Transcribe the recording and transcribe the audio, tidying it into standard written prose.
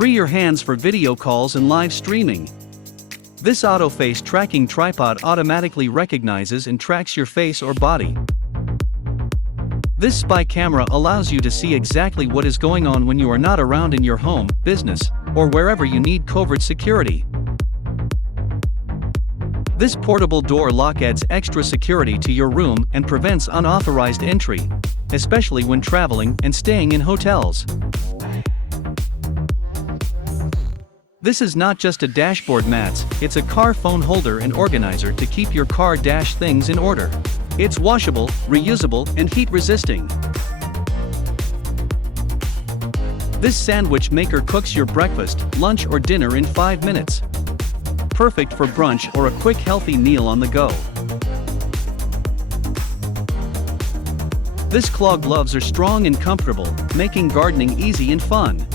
Free your hands for video calls and live streaming. This auto-face tracking tripod automatically recognizes and tracks your face or body. This spy camera allows you to see exactly what is going on when you are not around in your home, business, or wherever you need covert security. This portable door lock adds extra security to your room and prevents unauthorized entry, especially when traveling and staying in hotels. This is not just a dashboard mat, it's a car phone holder and organizer to keep your car dash things in order. It's washable, reusable, and heat-resisting. This sandwich maker cooks your breakfast, lunch, or dinner in 5 minutes. Perfect for brunch or a quick healthy meal on the go. This claw gloves are strong and comfortable, making gardening easy and fun.